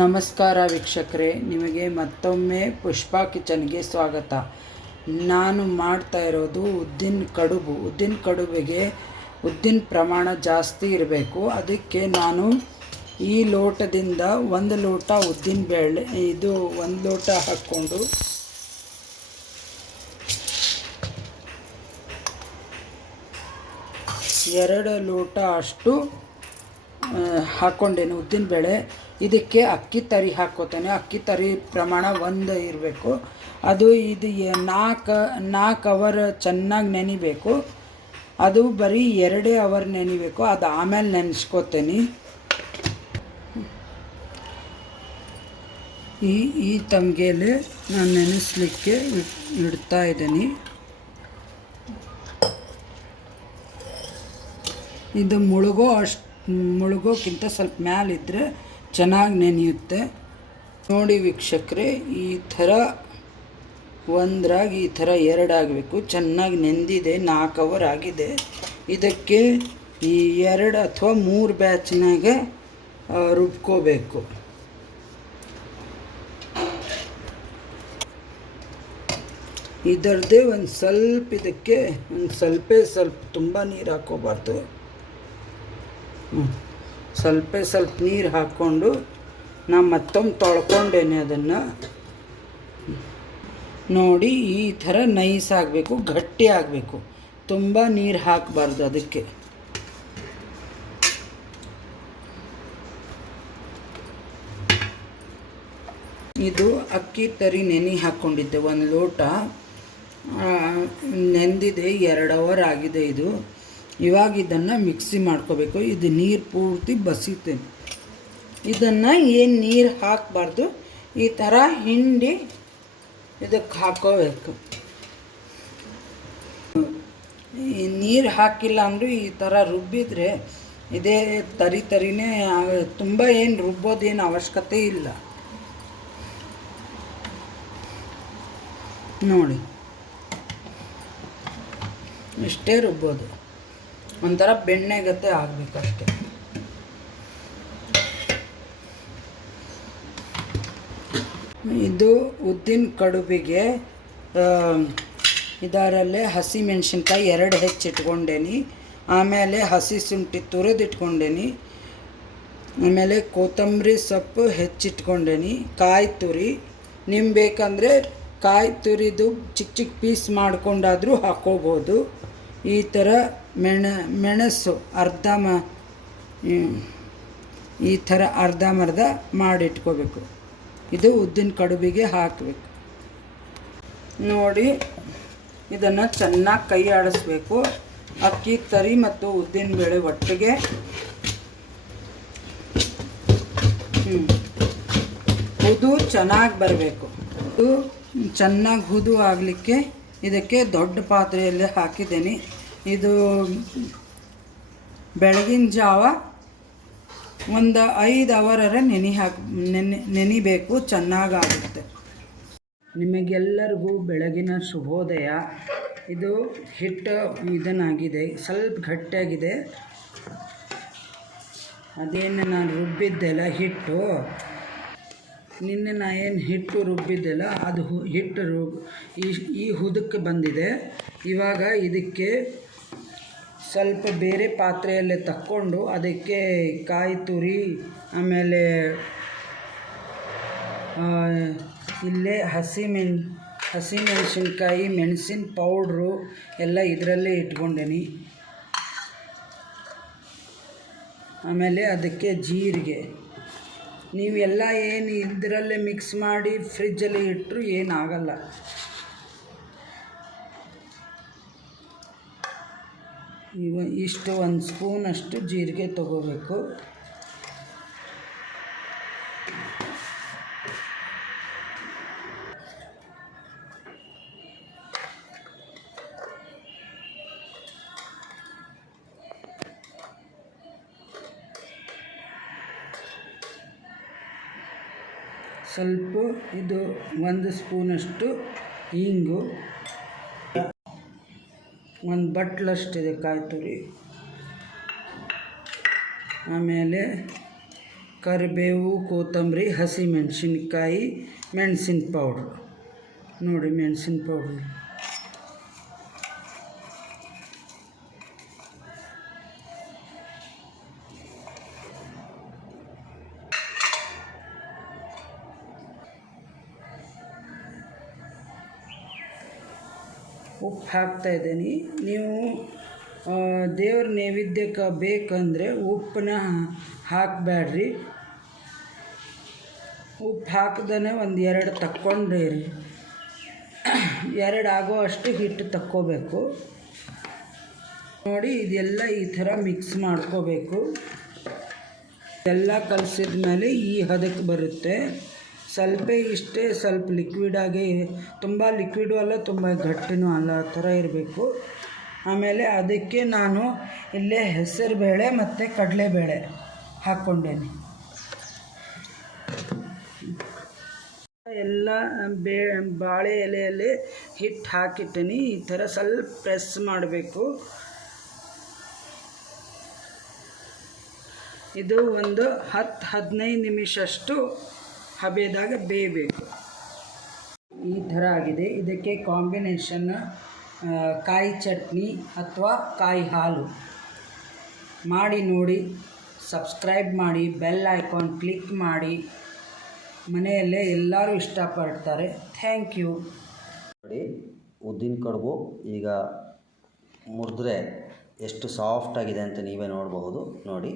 ನಮಸ್ಕಾರ ವೀಕ್ಷಕರೇ, ನಿಮಗೆ ಮತ್ತೊಮ್ಮೆ ಪುಷ್ಪಾ ಕಿಚನ್ಗೆ ಸ್ವಾಗತ. ನಾನು ಮಾಡ್ತಾ ಇರೋದು ಉದ್ದಿನ ಕಡುಬಿಗೆ ಉದ್ದಿನ ಪ್ರಮಾಣ ಜಾಸ್ತಿ ಇರಬೇಕು. ಅದಕ್ಕೆ ನಾನು ಈ ಲೋಟದಿಂದ 1 ಲೋಟ ಉದ್ದಿನ ಬೇಳೆ, ಇದು 1 ಲೋಟ ಹಾಕ್ಕೊಂಡು ಎರಡು ಲೋಟ ಅಷ್ಟು ಹಾಕ್ಕೊಂಡೇನೆ ಉದ್ದಿನಬೇಳೆ. ಇದಕ್ಕೆ ಅಕ್ಕಿ ತರಿ ಹಾಕ್ಕೋತೇನೆ. ಅಕ್ಕಿ ತರಿ ಪ್ರಮಾಣ 1 ಇರಬೇಕು. ಇದು 4 ಅವರ್ ಚೆನ್ನಾಗಿ ನೆನಿಬೇಕು. ಅದು ಬರೀ 2 ಅವರ್ ನೆನಿಬೇಕು. ಅದು ಆಮೇಲೆ ನೆನೆಸ್ಕೋತೇನೆ. ಈ ತಮ್ಗೆಲೆ ನಾನು ನೆನೆಸ್ಲಿಕ್ಕೆ ಇಡ್ತಾ ಇದ್ದೀನಿ. ಇದು ಮುಳುಗೋಕ್ಕಿಂತ ಸ್ವಲ್ಪ ಮ್ಯಾಲಿದ್ದರೆ ಚೆನ್ನಾಗಿ ನೆನೆಯುತ್ತೆ. ನೋಡಿ ವೀಕ್ಷಕರೇ, ಈ ಥರ ಒಂದರಾಗಿ ಈ ಥರ 2 ಆಗಬೇಕು. ಚೆನ್ನಾಗಿ ನೆಂದಿದೆ, 4 ಅವರ್ ಆಗಿದೆ. ಇದಕ್ಕೆ ಈ 2 ಅಥವಾ 3 ಬ್ಯಾಚ್ನಾಗ ರುಬ್ಕೋಬೇಕು. ಇದರದ್ದೇ ಒಂದು ಸ್ವಲ್ಪ, ಇದಕ್ಕೆ ಒಂದು ಸ್ವಲ್ಪ ತುಂಬ ನೀರು ಹಾಕ್ಕೋಬಾರ್ದು. ಸ್ವಲ್ಪ ನೀರು ಹಾಕ್ಕೊಂಡು ನಾನು ಮತ್ತೊಮ್ಮೆ ತೊಳ್ಕೊಂಡೇನೆ ಅದನ್ನು. ನೋಡಿ, ಈ ಥರ ನೈಸ್ ಆಗಬೇಕು, ಗಟ್ಟಿ ಆಗಬೇಕು. ತುಂಬ ನೀರು ಹಾಕಬಾರ್ದು ಅದಕ್ಕೆ. ಇದು ಅಕ್ಕಿ ತರಿ ನೆನೆ ಹಾಕ್ಕೊಂಡಿದ್ದೆ, 1 ಲೋಟ ನೆಂದಿದೆ, 2 ಅವರ್ ಆಗಿದೆ ಇದು. ಇವಾಗ ಇದನ್ನು ಮಿಕ್ಸಿ ಮಾಡ್ಕೋಬೇಕು. ಇದು ನೀರು ಪೂರ್ತಿ ಬಸಿತೇನೆ. ಇದನ್ನು ಏನು ನೀರು ಹಾಕಬಾರ್ದು, ಈ ಥರ ಹಿಂಡಿ ಇದಕ್ಕೆ ಹಾಕೋಬೇಕು. ಈ ನೀರು ಹಾಕಿಲ್ಲ ಅಂದರೂ ಈ ಥರ ರುಬ್ಬಿದರೆ ಇದೇ ತರಿನೇ ತುಂಬ ಏನು ರುಬ್ಬೋದೇನು ಅವಶ್ಯಕತೆ ಇಲ್ಲ. ನೋಡಿ, ಇಷ್ಟೇ ರುಬ್ಬೋದು. ಒಂಥರ ಬೆಣ್ಣೆಗತ್ತೆ ಆಗಬೇಕಷ್ಟೆ. ಇದು ಉದ್ದಿನ ಕಡುಬಿಗೆ ಇದರಲ್ಲೇ ಹಸಿ ಮೆಣಸಿನ್ಕಾಯಿ 2 ಹೆಚ್ಚಿಟ್ಕೊಂಡೇನಿ. ಆಮೇಲೆ ಹಸಿ ಶುಂಠಿ ತುರಿದಿಟ್ಕೊಂಡೇನಿ. ಆಮೇಲೆ ಕೊತ್ತಂಬರಿ ಸೊಪ್ಪು ಹೆಚ್ಚಿಟ್ಕೊಂಡೇನಿ. ಕಾಯಿ ತುರಿ, ನಿಮ್ಗೆ ಬೇಕಂದರೆ ಕಾಯಿ ತುರಿದು ಚಿಕ್ಕ ಪೀಸ್ ಮಾಡ್ಕೊಂಡಾದರೂ ಹಾಕ್ಕೋಬೋದು. ಈ ಥರ ಮೆಣಸು ಈ ಥರ ಅರ್ಧಂಬರ್ಧ ಮಾಡಿಟ್ಕೋಬೇಕು. ಇದು ಉದ್ದಿನ ಕಡುಬಿಗೆ ಹಾಕಬೇಕು. ನೋಡಿ, ಇದನ್ನು ಚೆನ್ನಾಗಿ ಕೈ ಆಡಿಸ್ಬೇಕು. ಅಕ್ಕಿ ತರಿ ಮತ್ತು ಉದ್ದಿನಬೇಳೆ ಒಟ್ಟಿಗೆ ಹುದು ಚೆನ್ನಾಗಿ ಬರಬೇಕು. ಇದು ಚೆನ್ನಾಗಿ ಹುದು ಆಗಲಿಕ್ಕೆ ಇದಕ್ಕೆ ದೊಡ್ಡ ಪಾತ್ರೆಯಲ್ಲಿ ಹಾಕಿದ್ದೀನಿ. ಇದು ಬೆಳಗಿನ ಜಾವ ಒಂದು 5 ಅವರರ ನೆನಿಬೇಕು, ಚೆನ್ನಾಗಾಗುತ್ತೆ. ನಿಮಗೆಲ್ಲರಿಗೂ ಬೆಳಗಿನ ಶುಭೋದಯ. ಇದು ಹಿಟ್ಟು ಇದನ್ನಾಗಿದೆ, ಸ್ವಲ್ಪ ಗಟ್ಟಿಯಾಗಿದೆ. ಅದೇನು ನಾನು ರುಬ್ಬಿದ್ದೆಲ್ಲ ಹಿಟ್ಟು, ನಿನ್ನೆ ನಾನು ಏನು ಹಿಟ್ಟು ರುಬ್ಬಿದ್ದೆಲ್ಲ ಅದು ಹಿಟ್ಟು ಈ ಹುದಕ್ಕೆ ಬಂದಿದೆ. ಇವಾಗ ಇದಕ್ಕೆ ಸ್ವಲ್ಪ ಬೇರೆ ಪಾತ್ರೆಯಲ್ಲೇ ತಕ್ಕೊಂಡು ಅದಕ್ಕೆ ಕಾಯಿ ತುರಿ, ಆಮೇಲೆ ಇಲ್ಲೇ ಹಸಿ ಮೆಣಸಿನ್ಕಾಯಿ, ಮೆಣಸಿನ ಪೌಡ್ರು ಎಲ್ಲ ಇದರಲ್ಲೇ ಇಟ್ಕೊಂಡೇನಿ. ಆಮೇಲೆ ಅದಕ್ಕೆ ಜೀರಿಗೆ. ನೀವೆಲ್ಲ ಏನು ಇದರಲ್ಲೇ ಮಿಕ್ಸ್ ಮಾಡಿ ಫ್ರಿಜ್ಜಲ್ಲಿ ಇಟ್ಟರು ಏನಾಗಲ್ಲ. ಇಷ್ಟು 1 ಸ್ಪೂನಷ್ಟು ಜೀರಿಗೆ ತಗೋಬೇಕು. ಸ್ವಲ್ಪ ಇದು 1 ಸ್ಪೂನಷ್ಟು ಹಿಂಗು, 1 ಬಟ್ಲಷ್ಟಿದೆ ಕಾಯಿ ತುರಿ. ಆಮೇಲೆ ಕರಿಬೇವು, ಕೊತ್ತಂಬರಿ, ಹಸಿಮೆಣಸಿನ್ಕಾಯಿ, ಮೆಣಸಿನ ಪೌಡ್ರು. ನೋಡಿ ಮೆಣಸಿನ ಪೌಡ್ರು. ಉಪ್ಪು ಹಾಕ್ತಾಯಿದ್ದೀನಿ. ನೀವು ದೇವ್ರ ನೈವೇದ್ಯಕ್ಕೆ ಬೇಕಂದರೆ ಉಪ್ಪನ್ನ ಹಾಕಬೇಡ್ರಿ. ಉಪ್ಪು ಹಾಕ್ದೇ ಒಂದು 2 ತಕ್ಕೊಂಡಿರಿ. 2 ಆಗೋ ಅಷ್ಟು ಹಿಟ್ಟು ತಕ್ಕೋಬೇಕು. ನೋಡಿ ಇದೆಲ್ಲ ಈ ಥರ ಮಿಕ್ಸ್ ಮಾಡ್ಕೋಬೇಕು. ಎಲ್ಲ ಕಲಸಿದ ಮೇಲೆ ಈ ಹದಕ್ಕೆ ಬರುತ್ತೆ. ಸ್ವಲ್ಪ ಇಷ್ಟೇ, ಸ್ವಲ್ಪ ಲಿಕ್ವಿಡಾಗಿ, ತುಂಬ ಲಿಕ್ವಿಡು ಅಲ್ಲ ತುಂಬ ಗಟ್ಟಿನೂ ಅಲ್ಲ, ಆ ಥರ ಇರಬೇಕು. ಆಮೇಲೆ ಅದಕ್ಕೆ ನಾನು ಇಲ್ಲೇ ಹೆಸರುಬೇಳೆ ಮತ್ತು ಕಡಲೆಬೇಳೆ ಹಾಕ್ಕೊಂಡೇನೆ. ಎಲ್ಲ ಬಾಳೆ ಎಲೆಯಲ್ಲಿ ಹಿಟ್ಟು ಹಾಕಿಟ್ಟಿನಿ. ಈ ಥರ ಸ್ವಲ್ಪ ಪ್ರೆಸ್ ಮಾಡಬೇಕು. ಇದು ಒಂದು 10-15 ನಿಮಿಷಷ್ಟು ಹಬೆದಾಗ ಬೇಯಬೇಕು. ಈ ಥರ ಆಗಿದೆ. ಇದಕ್ಕೆ ಕಾಂಬಿನೇಷನ್ ಕಾಯಿ ಚಟ್ನಿ ಅಥವಾ ಕಾಯಿ ಹಾಲು ಮಾಡಿ ನೋಡಿ. ಸಬ್ಸ್ಕ್ರೈಬ್ ಮಾಡಿ, ಬೆಲ್ ಐಕಾನ್ ಕ್ಲಿಕ್ ಮಾಡಿ. ಮನೆಯಲ್ಲೇ ಎಲ್ಲರೂ ಇಷ್ಟಪಡ್ತಾರೆ. Thank you. ನೋಡಿ, ಉದ್ದಿನ ಕಡುಬು ಈಗ ಮುರಿದ್ರೆ ಎಷ್ಟು ಸಾಫ್ಟಾಗಿದೆ ಅಂತ ನೀವೇ ನೋಡಬಹುದು. ನೋಡಿ.